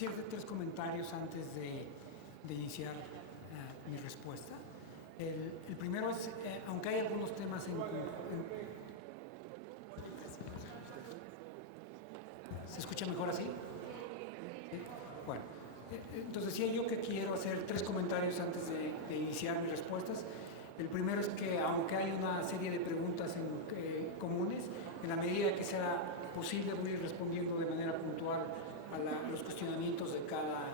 Hacer tres comentarios antes de iniciar mi respuesta. El primero es, aunque hay algunos temas ¿Se escucha mejor así? ¿Sí? Bueno, entonces decía yo que quiero hacer tres comentarios antes de iniciar mis respuestas. El primero es que aunque hay una serie de preguntas comunes, en la medida que sea posible voy a ir respondiendo de manera puntual a los cuestionamientos de cada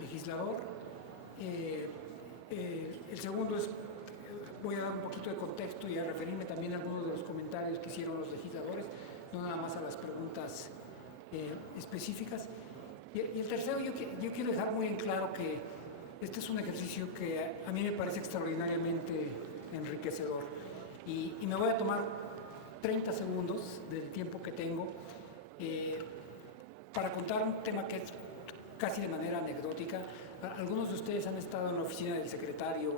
legislador. El segundo es, voy a dar un poquito de contexto y a referirme también a algunos de los comentarios que hicieron los legisladores, no nada más a las preguntas específicas. Y el tercero, yo quiero dejar muy en claro que este es un ejercicio que a mí me parece extraordinariamente enriquecedor. Y me voy a tomar 30 segundos del tiempo que tengo para contar un tema que es casi de manera anecdótica. Algunos de ustedes han estado en la oficina del secretario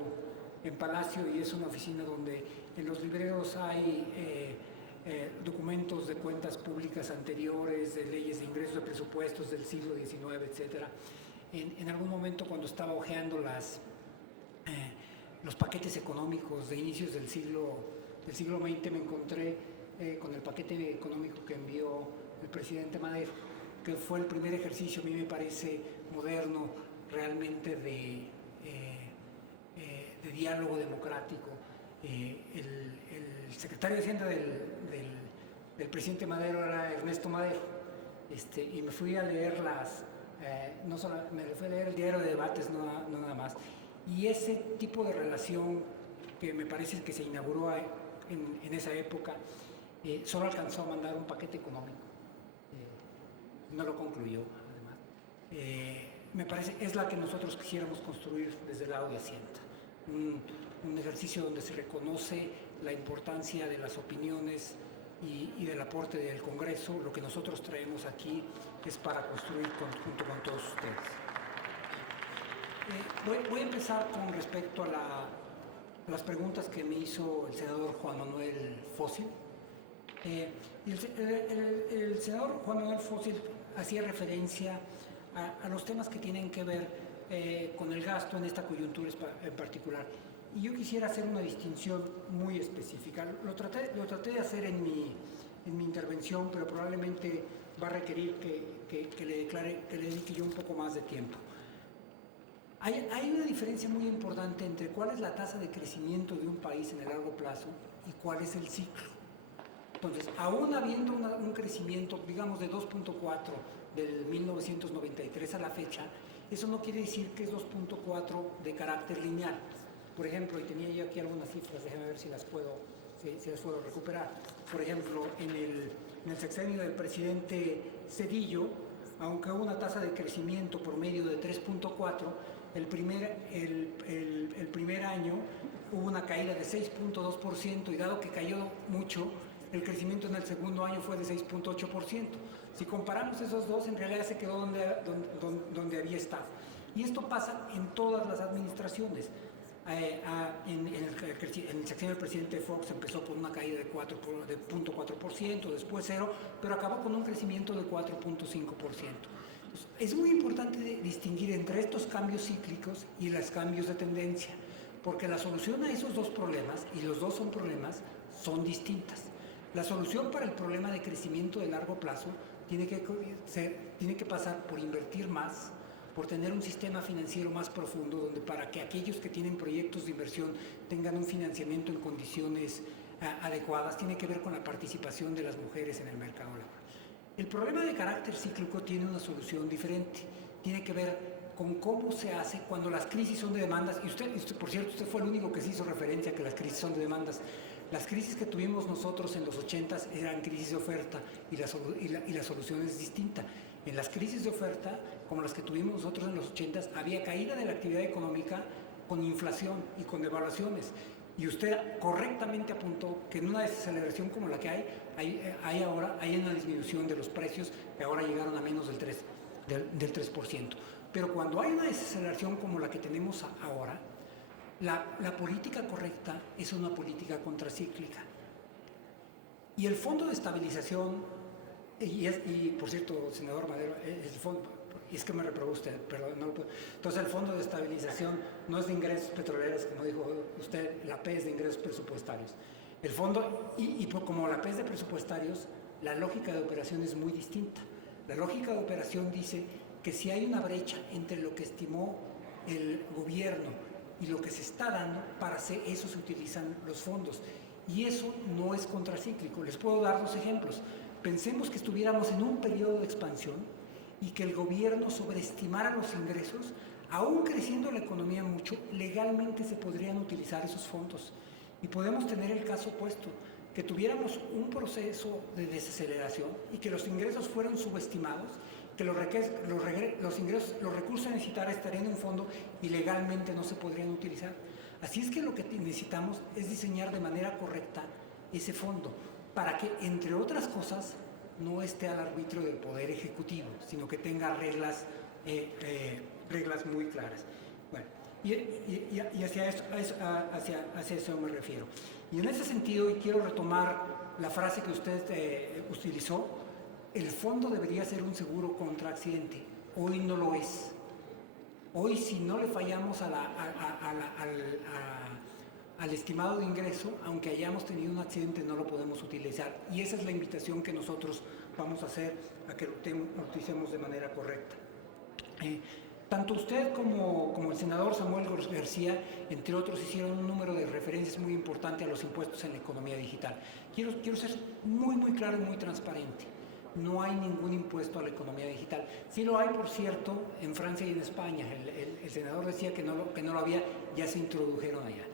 en Palacio y es una oficina donde en los libreros hay documentos de cuentas públicas anteriores, de leyes de ingresos, de presupuestos del siglo XIX, etc. En algún momento cuando estaba hojeando los paquetes económicos de inicios del siglo XX me encontré con el paquete económico que envió el presidente Madero, que fue el primer ejercicio, a mí me parece moderno, realmente de diálogo democrático. El secretario de Hacienda del presidente Madero era Ernesto Madero, y me fui a leer me fui a leer el diario de debates, no nada más. Y ese tipo de relación que me parece que se inauguró en esa época, solo alcanzó a mandar un paquete económico. No lo concluyó, además. Me parece es la que nosotros quisiéramos construir desde el lado de Hacienda. Un ejercicio donde se reconoce la importancia de las opiniones y del aporte del Congreso. Lo que nosotros traemos aquí es para construir junto con todos ustedes. Voy a empezar con respecto a las preguntas que me hizo el senador Juan Manuel Fósil. El senador Juan Manuel Fósil hacía referencia a los temas que tienen que ver con el gasto en esta coyuntura en particular. Y yo quisiera hacer una distinción muy específica. Lo traté de hacer en mi intervención, pero probablemente va a requerir que le dedique yo un poco más de tiempo. Hay una diferencia muy importante entre cuál es la tasa de crecimiento de un país en el largo plazo y cuál es el ciclo. Entonces, aún habiendo un crecimiento, digamos, de 2.4 del 1993 a la fecha, eso no quiere decir que es 2.4 de carácter lineal. Por ejemplo, y tenía yo aquí algunas cifras, déjame ver si las puedo recuperar. Por ejemplo, en el sexenio del presidente Zedillo, aunque hubo una tasa de crecimiento promedio de 3.4, el primer año hubo una caída de 6.2% y dado que cayó mucho, el crecimiento en el segundo año fue de 6.8%. Si comparamos esos dos, en realidad se quedó donde había estado. Y esto pasa en todas las administraciones. En el sexenio del presidente Fox empezó con una caída de 0.4%, después 0%, pero acabó con un crecimiento de 4.5%. Es muy importante distinguir entre estos cambios cíclicos y los cambios de tendencia, porque la solución a esos dos problemas, y los dos son problemas, son distintas. La solución para el problema de crecimiento de largo plazo tiene que pasar por invertir más, por tener un sistema financiero más profundo, donde para que aquellos que tienen proyectos de inversión tengan un financiamiento en condiciones adecuadas, tiene que ver con la participación de las mujeres en el mercado laboral. El problema de carácter cíclico tiene una solución diferente, tiene que ver con cómo se hace cuando las crisis son de demandas, y usted, por cierto, usted fue el único que se hizo referencia a que las crisis son de demandas. Las crisis que tuvimos nosotros en los 80s eran crisis de oferta y la solución es distinta. En las crisis de oferta, como las que tuvimos nosotros en los 80s, había caída de la actividad económica con inflación y con devaluaciones. Y usted correctamente apuntó que en una desaceleración como la que hay ahora, hay una disminución de los precios que ahora llegaron a menos del 3%. Pero cuando hay una desaceleración como la que tenemos ahora, la política correcta es una política contracíclica. Y el Fondo de Estabilización, y por cierto, senador Madero, el fondo, es que me reprobó usted, perdón, no lo puedo. Entonces el fondo de estabilización no es de ingresos petroleros, como dijo usted, la P es de ingresos presupuestarios. El fondo, como la P es de presupuestarios, la lógica de operación es muy distinta. La lógica de operación dice que si hay una brecha entre lo que estimó el gobierno y lo que se está dando, para hacer eso se utilizan los fondos. Y eso no es contracíclico. Les puedo dar dos ejemplos. Pensemos que estuviéramos en un periodo de expansión y que el gobierno sobreestimara los ingresos, aún creciendo la economía mucho, legalmente se podrían utilizar esos fondos. Y podemos tener el caso opuesto, que tuviéramos un proceso de desaceleración y que los ingresos fueran subestimados, que los recursos a necesitar estarían en un fondo y legalmente no se podrían utilizar. Así es que lo que necesitamos es diseñar de manera correcta ese fondo, para que, entre otras cosas, no esté al arbitrio del Poder Ejecutivo, sino que tenga reglas muy claras. Bueno, y hacia eso me refiero. Y en ese sentido, y quiero retomar la frase que usted utilizó, el fondo debería ser un seguro contra accidente. Hoy no lo es. Hoy, si no le fallamos al estimado de ingreso, aunque hayamos tenido un accidente, no lo podemos utilizar. Y esa es la invitación que nosotros vamos a hacer a que lo utilicemos de manera correcta. Tanto usted como el senador Samuel García, entre otros, hicieron un número de referencias muy importante a los impuestos en la economía digital. Quiero ser muy claro y muy transparente. No hay ningún impuesto a la economía digital. Sí lo hay, por cierto, en Francia y en España. El senador decía que no lo había, ya se introdujeron allá.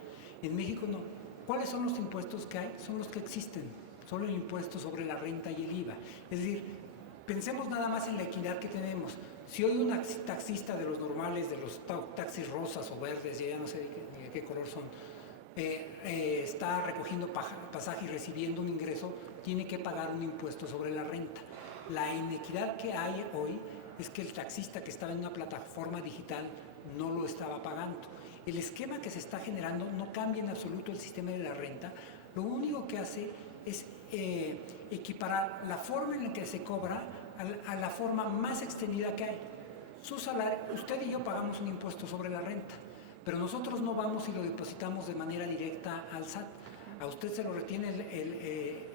En México no. ¿Cuáles son los impuestos que hay? Son los que existen. Solo el impuesto sobre la renta y el IVA. Es decir, pensemos nada más en la equidad que tenemos. Si hoy un taxista de los normales, de los taxis rosas o verdes, ya no sé de qué color son, está recogiendo pasaje y recibiendo un ingreso, tiene que pagar un impuesto sobre la renta. La inequidad que hay hoy es que el taxista que estaba en una plataforma digital no lo estaba pagando. El esquema que se está generando no cambia en absoluto el sistema de la renta. Lo único que hace es equiparar la forma en la que se cobra a la forma más extendida que hay. Su salario, usted y yo pagamos un impuesto sobre la renta, pero nosotros no vamos y lo depositamos de manera directa al SAT. A usted se lo retiene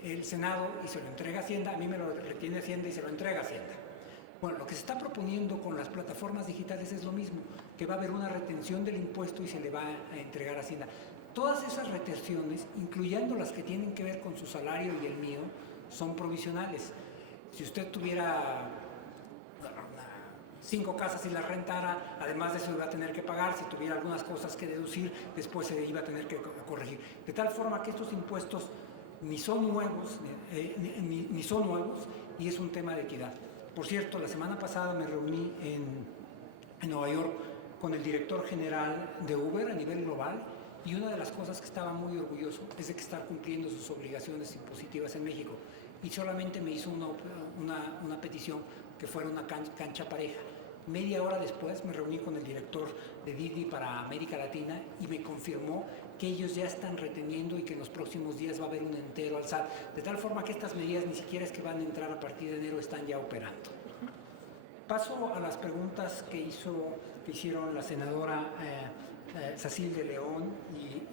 el Senado y se lo entrega Hacienda, a mí me lo retiene Hacienda y se lo entrega Hacienda. Bueno, lo que se está proponiendo con las plataformas digitales es lo mismo, que va a haber una retención del impuesto y se le va a entregar a Hacienda. Todas esas retenciones, incluyendo las que tienen que ver con su salario y el mío, son provisionales. Si usted tuviera 5 casas y las rentara, además de eso iba a tener que pagar. Si tuviera algunas cosas que deducir, después se iba a tener que corregir. De tal forma que estos impuestos ni son nuevos, ni son nuevos, y es un tema de equidad. Por cierto, la semana pasada me reuní en Nueva York con el director general de Uber a nivel global, y una de las cosas que estaba muy orgulloso es de que está cumpliendo sus obligaciones impositivas en México. Y solamente me hizo una petición, que fuera una cancha pareja. Media hora después me reuní con el director de Didi para América Latina y me confirmó que ellos ya están reteniendo y que en los próximos días va a haber un entero al SAT, de tal forma que estas medidas ni siquiera es que van a entrar a partir de enero, están ya operando. Paso a las preguntas que hicieron la senadora Cecil de León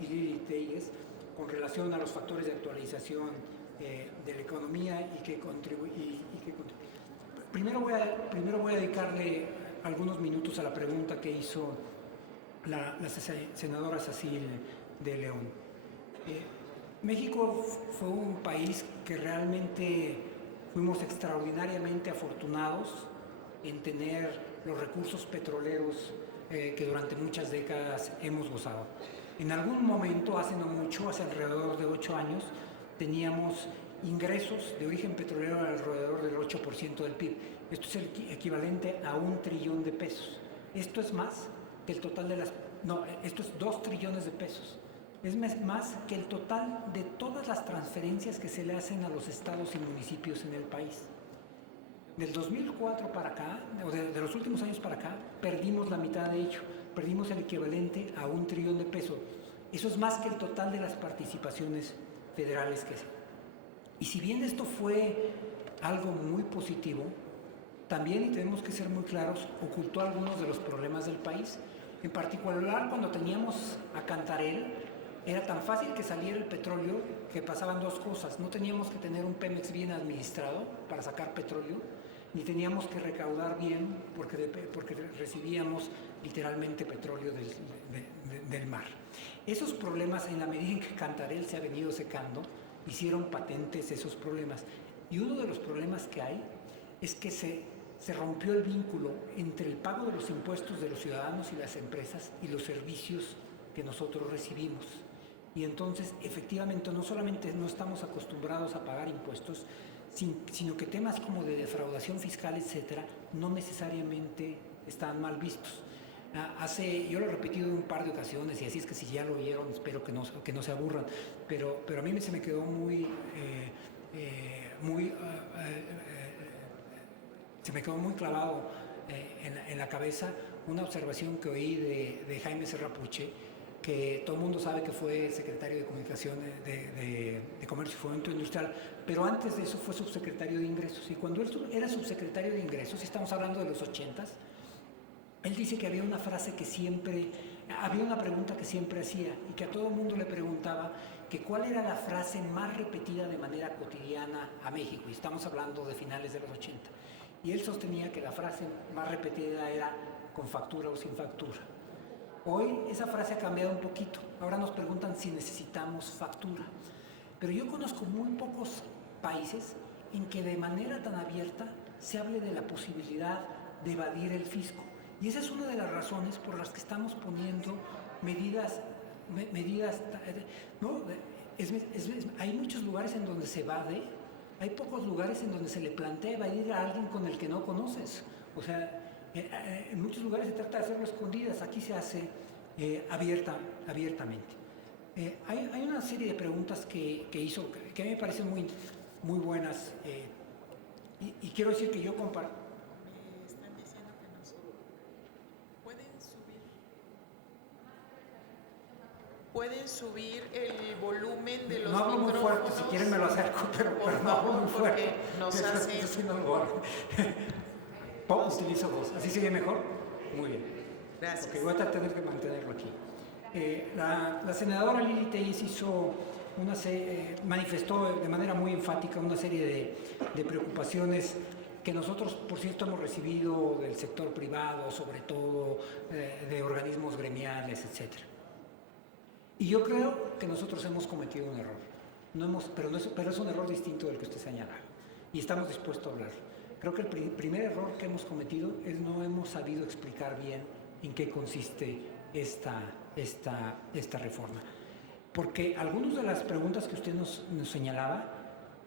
y Lili Telles con relación a los factores de actualización de la economía y que contribuyen. Primero voy a dedicarle algunos minutos a la pregunta que hizo la senadora Cecil de León. México fue un país que realmente fuimos extraordinariamente afortunados en tener los recursos petroleros que durante muchas décadas hemos gozado. En algún momento, hace no mucho, hace alrededor de 8 años, teníamos ingresos de origen petrolero alrededor del 8% del PIB. Esto es el equivalente a 1 trillón de pesos. Esto es más que el total esto es 2 trillones de pesos. Es más que el total de todas las transferencias que se le hacen a los estados y municipios en el país. Del 2004 para acá, o de los últimos años para acá, perdimos la mitad de ello. Perdimos el equivalente a 1 trillón de pesos. Eso es más que el total de las participaciones federales que se. Y si bien esto fue algo muy positivo, también, y tenemos que ser muy claros, ocultó algunos de los problemas del país. En particular, cuando teníamos a Cantarell, era tan fácil que saliera el petróleo que pasaban dos cosas. No teníamos que tener un Pemex bien administrado para sacar petróleo, ni teníamos que recaudar bien porque recibíamos literalmente petróleo del mar. Esos problemas, en la medida en que Cantarell se ha venido secando, hicieron patentes esos problemas. Y uno de los problemas que hay es que se rompió el vínculo entre el pago de los impuestos de los ciudadanos y las empresas y los servicios que nosotros recibimos. Y entonces, efectivamente, no solamente no estamos acostumbrados a pagar impuestos, sino que temas como de defraudación fiscal, etcétera, no necesariamente están mal vistos. Yo lo he repetido en un par de ocasiones, y así es que si ya lo oyeron, espero que no se aburran, pero a mí se me quedó se me quedó muy clavado en la cabeza una observación que oí de Jaime Serrapuche, que todo el mundo sabe que fue secretario de Comunicación de Comercio y Fomento Industrial, pero antes de eso fue subsecretario de Ingresos. Y cuando él era subsecretario de Ingresos, estamos hablando de los 80s, él dice que había una pregunta que siempre hacía y que a todo el mundo le preguntaba que cuál era la frase más repetida de manera cotidiana a México, y estamos hablando de finales de los 80. Y él sostenía que la frase más repetida era con factura o sin factura. Hoy esa frase ha cambiado un poquito. Ahora nos preguntan si necesitamos factura. Pero yo conozco muy pocos países en que de manera tan abierta se hable de la posibilidad de evadir el fisco. Y esa es una de las razones por las que estamos poniendo medidas, ¿no? Hay muchos lugares en donde se evade, hay pocos lugares en donde se le plantea evadir a alguien con el que no conoces. O sea, en muchos lugares se trata de hacerlo escondidas, aquí se hace abiertamente. Hay una serie de preguntas que hizo que a mí me parecen muy buenas, y quiero decir que yo comparto. Me están diciendo que no subo. ¿Pueden subir el volumen de los micrófonos? No hablo muy fuerte, si quieren me lo acerco, pero no hablo muy fuerte. Nos hace... Eso sí no lo hago. Utilizo voz. ¿Así sigue mejor? Muy bien. Gracias. Okay, voy a tener que mantenerlo aquí. La senadora Lili Téllez manifestó de manera muy enfática una serie de preocupaciones que nosotros, por cierto, hemos recibido del sector privado, sobre todo de organismos gremiales, etc. Y yo creo que nosotros hemos cometido un error. Pero es un error distinto del que usted señala. Y estamos dispuestos a hablar. Creo que el primer error que hemos cometido es no hemos sabido explicar bien en qué consiste esta reforma. Porque algunas de las preguntas que usted nos señalaba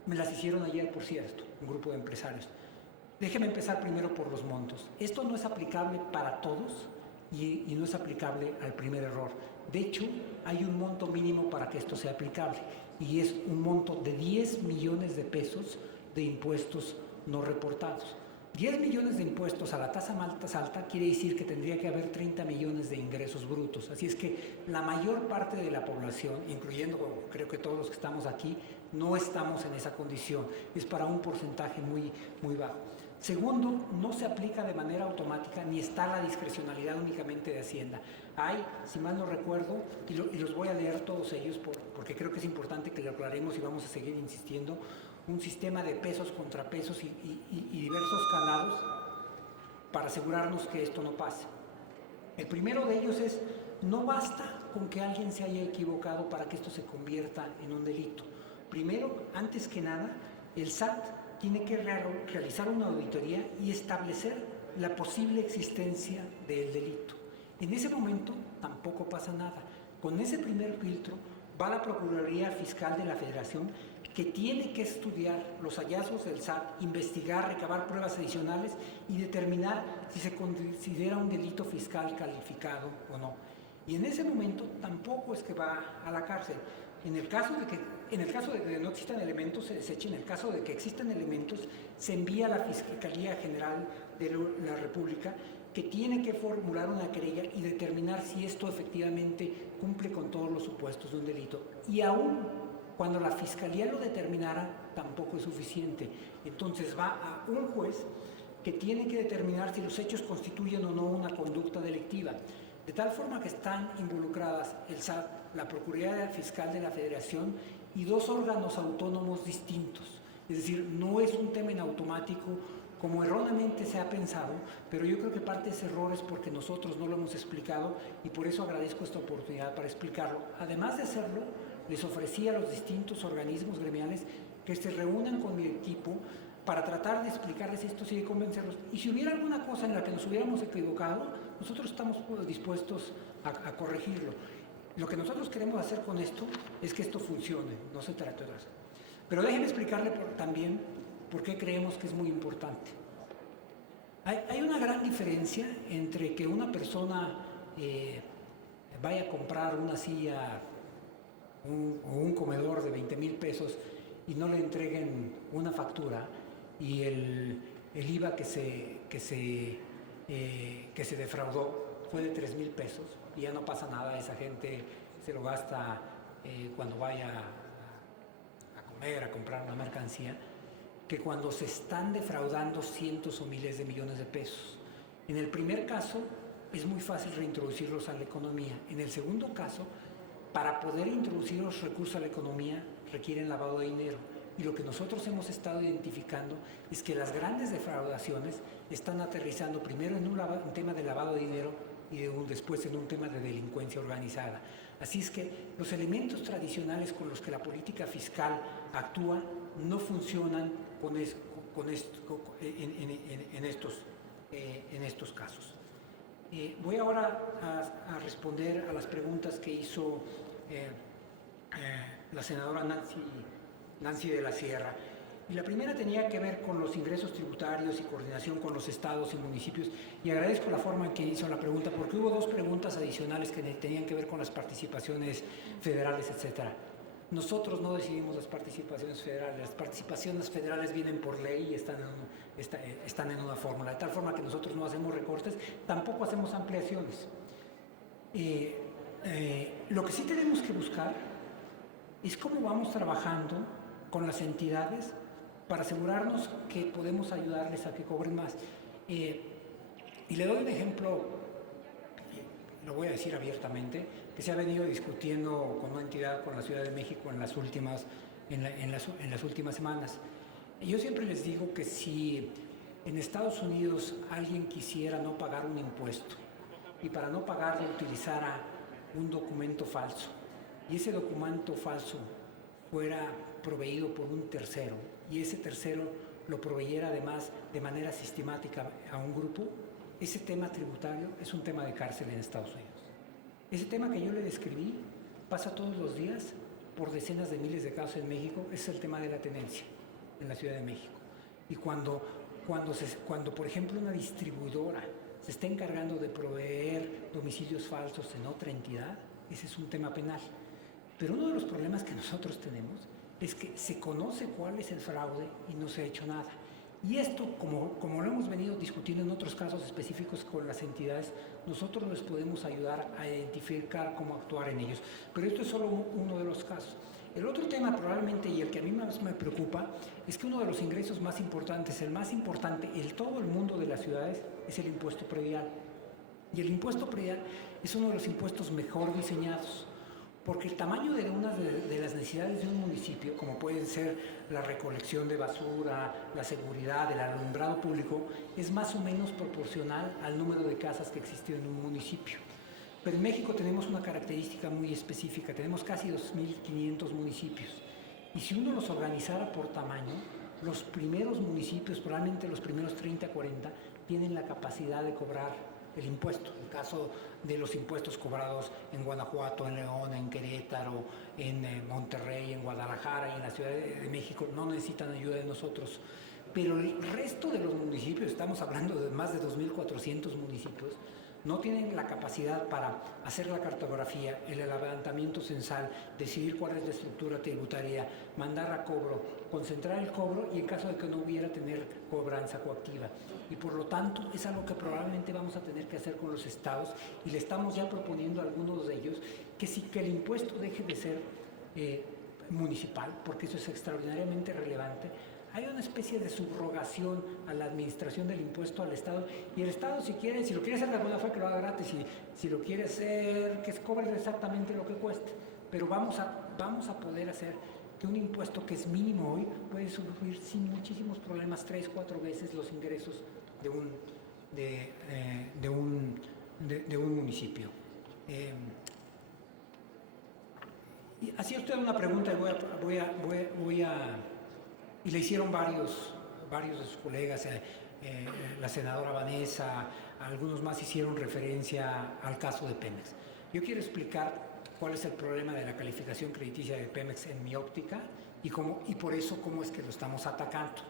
me las hicieron ayer, por cierto, un grupo de empresarios. Déjeme empezar primero por los montos. Esto no es aplicable para todos y no es aplicable al primer error. De hecho, hay un monto mínimo para que esto sea aplicable, y es un monto de 10 millones de pesos de impuestos no reportados. 10 millones de impuestos a la tasa más alta quiere decir que tendría que haber 30 millones de ingresos brutos. Así es que la mayor parte de la población, incluyendo creo que todos los que estamos aquí, no estamos en esa condición. Es para un porcentaje muy bajo. Segundo, no se aplica de manera automática ni está la discrecionalidad únicamente de Hacienda. Hay, si mal no recuerdo, y los voy a leer todos ellos porque creo que es importante que lo aclaremos y vamos a seguir insistiendo, un sistema de pesos, contrapesos y diversos candados para asegurarnos que esto no pase. El primero de ellos es, no basta con que alguien se haya equivocado para que esto se convierta en un delito. Primero, antes que nada, el SAT tiene que realizar una auditoría y establecer la posible existencia del delito. En ese momento tampoco pasa nada. Con ese primer filtro va la Procuraduría Fiscal de la Federación, que tiene que estudiar los hallazgos del SAT, investigar, recabar pruebas adicionales y determinar si se considera un delito fiscal calificado o no. Y en ese momento tampoco es que va a la cárcel. En el caso de que no existan elementos, se desecha. En el caso de que existan elementos, se envía a la Fiscalía General de la República, que tiene que formular una querella y determinar si esto efectivamente cumple con todos los supuestos de un delito. Y aún cuando la Fiscalía lo determinara, tampoco es suficiente. Entonces va a un juez que tiene que determinar si los hechos constituyen o no una conducta delictiva, de tal forma que están involucradas el SAT, la Procuraduría Fiscal de la Federación y dos órganos autónomos distintos. Es decir, no es un tema en automático como erróneamente se ha pensado, pero yo creo que parte de ese error es porque nosotros no lo hemos explicado y por eso agradezco esta oportunidad para explicarlo. Además de hacerlo, les ofrecí a los distintos organismos gremiales que se reúnan con mi equipo para tratar de explicarles esto y de convencerlos. Y si hubiera alguna cosa en la que nos hubiéramos equivocado, nosotros estamos dispuestos a corregirlo. Lo que nosotros queremos hacer con esto es que esto funcione, no se trata de eso. Pero déjenme explicarle también por qué creemos que es muy importante. Hay una gran diferencia entre que una persona vaya a comprar una silla o un comedor de 20,000 pesos y no le entreguen una factura y el IVA que se defraudó fue de 3,000 pesos y ya no pasa nada, esa gente se lo gasta cuando vaya a comer, a comprar una mercancía, que cuando se están defraudando cientos o miles de millones de pesos. En el primer caso es muy fácil reintroducirlos a la economía. En el segundo caso, para poder introducir los recursos a la economía requieren lavado de dinero. Y lo que nosotros hemos estado identificando es que las grandes defraudaciones están aterrizando primero en un tema de lavado de dinero y después en un tema de delincuencia organizada. Así es que los elementos tradicionales con los que la política fiscal actúa no funcionan en estos casos. Voy ahora a responder a las preguntas que hizo la senadora Nancy de la Sierra. Y la primera tenía que ver con los ingresos tributarios y coordinación con los estados y municipios. Y agradezco la forma en que hizo la pregunta, porque hubo dos preguntas adicionales que tenían que ver con las participaciones federales, etcétera. Nosotros no decidimos las participaciones federales. Las participaciones federales vienen por ley y están en una fórmula. De tal forma que nosotros no hacemos recortes, tampoco hacemos ampliaciones. Lo que sí tenemos que buscar es cómo vamos trabajando con las entidades para asegurarnos que podemos ayudarles a que cobren más. Y le doy un ejemplo, lo voy a decir abiertamente, que se ha venido discutiendo con una entidad, con la Ciudad de México en las últimas semanas. Y yo siempre les digo que si en Estados Unidos alguien quisiera no pagar un impuesto y para no pagarlo utilizara un documento falso y ese documento falso fuera proveído por un tercero y ese tercero lo proveyera además de manera sistemática a un grupo, ese tema tributario es un tema de cárcel en Estados Unidos. Ese tema que yo le describí pasa todos los días por decenas de miles de casos en México, es el tema de la tenencia en la Ciudad de México. Y cuando por ejemplo, una distribuidora se está encargando de proveer domicilios falsos en otra entidad, ese es un tema penal. Pero uno de los problemas que nosotros tenemos es que se conoce cuál es el fraude y no se ha hecho nada. Y esto, como lo hemos venido discutiendo en otros casos específicos con las entidades, nosotros les podemos ayudar a identificar cómo actuar en ellos. Pero esto es solo uno de los casos. El otro tema probablemente, y el que a mí más me preocupa, es que uno de los ingresos más importantes, el más importante en todo el mundo de las ciudades, es el impuesto predial. Y el impuesto predial es uno de los impuestos mejor diseñados, porque el tamaño de una de las necesidades de un municipio, como pueden ser la recolección de basura, la seguridad, el alumbrado público, es más o menos proporcional al número de casas que existen en un municipio. Pero en México tenemos una característica muy específica, tenemos casi 2,500 municipios. Y si uno los organizara por tamaño, los primeros municipios, probablemente los primeros 30, 40, tienen la capacidad de cobrar el impuesto. En el caso de los impuestos cobrados en Guanajuato, en León, en Querétaro, en Monterrey, en Guadalajara y en la Ciudad de México, no necesitan ayuda de nosotros. Pero el resto de los municipios, estamos hablando de más de 2,400 municipios, no tienen la capacidad para hacer la cartografía, el levantamiento censal, decidir cuál es la estructura tributaria, mandar a cobro, concentrar el cobro y en caso de que no hubiera, tener cobranza coactiva. Y por lo tanto es algo que probablemente vamos a tener que hacer con los estados y le estamos ya proponiendo a algunos de ellos que el impuesto deje de ser municipal, porque eso es extraordinariamente relevante. Hay una especie de subrogación a la administración del impuesto al Estado, y el Estado, si lo quiere hacer de alguna forma, que lo haga gratis, si lo quiere hacer, que se cobre exactamente lo que cueste, pero vamos a poder hacer que un impuesto que es mínimo hoy puede subir sin muchísimos problemas 3-4 veces los ingresos de un municipio. Y hacía usted una pregunta y le hicieron varios de sus colegas, la senadora Vanessa, algunos más hicieron referencia al caso de Pemex. Yo quiero explicar cuál es el problema de la calificación crediticia de Pemex en mi óptica y por eso cómo es que lo estamos atacando.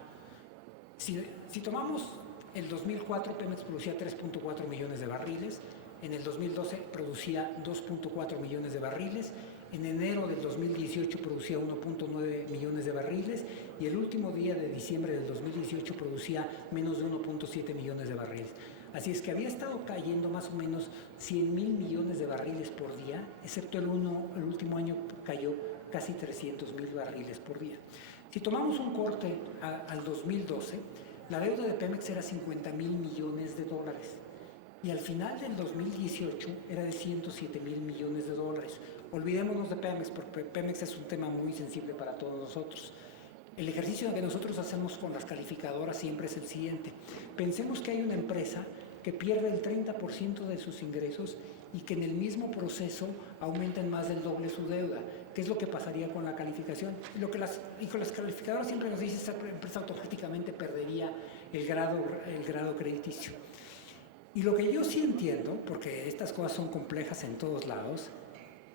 Si tomamos el 2004, Pemex producía 3.4 millones de barriles, en el 2012 producía 2.4 millones de barriles, en enero del 2018 producía 1.9 millones de barriles y el último día de diciembre del 2018 producía menos de 1.7 millones de barriles. Así es que había estado cayendo más o menos 100,000 millones de barriles por día, excepto el último año cayó casi 300,000 barriles por día. Si tomamos un corte al 2012, la deuda de Pemex era 50,000 millones de dólares y al final del 2018 era de 107,000 millones de dólares. Olvidémonos de Pemex, porque Pemex es un tema muy sensible para todos nosotros. El ejercicio que nosotros hacemos con las calificadoras siempre es el siguiente. Pensemos que hay una empresa que pierde el 30% de sus ingresos y que en el mismo proceso aumenten más del doble su deuda. ¿Qué es lo que pasaría con la calificación? Y con las calificadoras siempre nos dicen que esa empresa automáticamente perdería el grado crediticio. Y lo que yo sí entiendo, porque estas cosas son complejas en todos lados,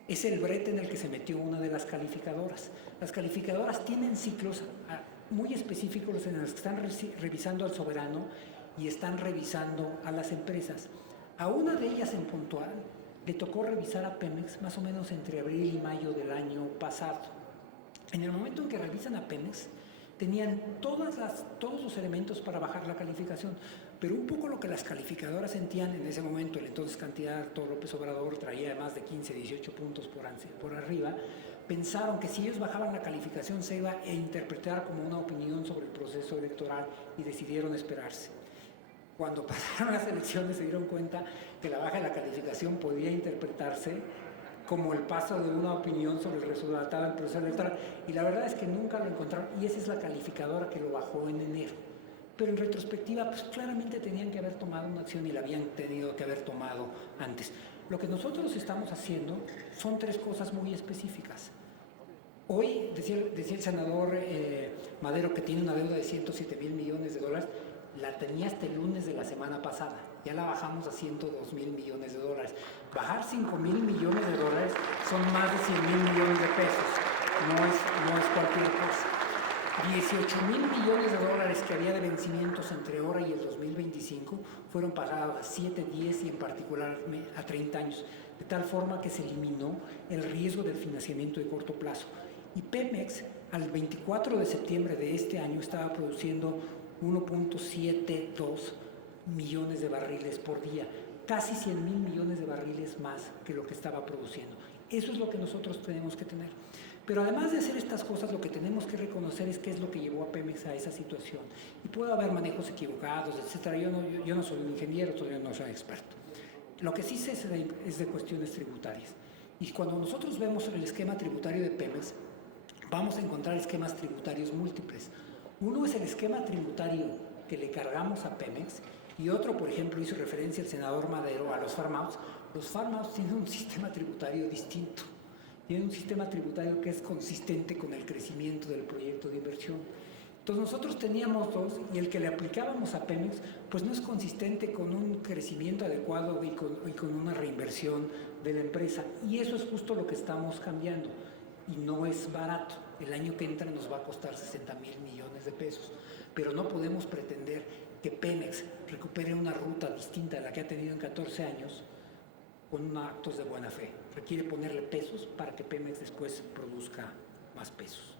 es el brete en el que se metió una de las calificadoras. Las calificadoras tienen ciclos muy específicos en los que están revisando al soberano y están revisando a las empresas. A una de ellas en puntual le tocó revisar a Pemex más o menos entre abril y mayo del año pasado. En el momento en que revisan a Pemex, tenían todos los elementos para bajar la calificación, pero un poco lo que las calificadoras sentían en ese momento, el entonces candidato López Obrador traía más de 15, 18 puntos por arriba, pensaron que si ellos bajaban la calificación se iba a interpretar como una opinión sobre el proceso electoral y decidieron esperarse. Cuando pasaron las elecciones se dieron cuenta que la baja de la calificación podía interpretarse como el paso de una opinión sobre el resultado del proceso electoral, y la verdad es que nunca lo encontraron, y esa es la calificadora que lo bajó en enero. Pero en retrospectiva, pues claramente tenían que haber tomado una acción y la habían tenido que haber tomado antes. Lo que nosotros estamos haciendo son 3 cosas muy específicas. Hoy, decía el senador Madero que tiene una deuda de 107,000 millones de dólares, la tenía hasta el lunes de la semana pasada, ya la bajamos a 102,000 millones de dólares. Bajar 5,000 millones de dólares son más de 100,000 millones de pesos, no es cualquier cosa. 18,000 millones de dólares que había de vencimientos entre ahora y el 2025 fueron pagados a 7, 10 y en particular a 30 años, de tal forma que se eliminó el riesgo del financiamiento de corto plazo. Y Pemex, al 24 de septiembre de este año, estaba produciendo 1.72 millones de barriles por día, casi 100,000 millones de barriles más que lo que estaba produciendo. Eso es lo que nosotros tenemos que tener. Pero además de hacer estas cosas, lo que tenemos que reconocer es qué es lo que llevó a Pemex a esa situación. Y puede haber manejos equivocados, etcétera. Yo no soy un ingeniero, yo no soy experto. Lo que sí sé es de cuestiones tributarias. Y cuando nosotros vemos el esquema tributario de Pemex, vamos a encontrar esquemas tributarios múltiples. Uno es el esquema tributario que le cargamos a Pemex y otro, por ejemplo, hizo referencia el senador Madero a los farm-outs. Los farm-outs tienen un sistema tributario distinto. Tienen un sistema tributario que es consistente con el crecimiento del proyecto de inversión. Entonces nosotros teníamos 2 y el que le aplicábamos a Pemex pues no es consistente con un crecimiento adecuado y con una reinversión de la empresa. Y eso es justo lo que estamos cambiando. Y no es barato. El año que entra nos va a costar 60,000 millones de pesos. Pero no podemos pretender que Pemex recupere una ruta distinta a la que ha tenido en 14 años con actos de buena fe. Requiere ponerle pesos para que Pemex después produzca más pesos.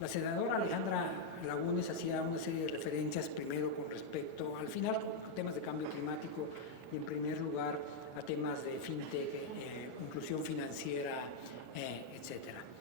La senadora Alejandra Lagunes hacía una serie de referencias, primero con respecto, al final, con temas de cambio climático y en primer lugar a temas de fintech, inclusión financiera, etcétera.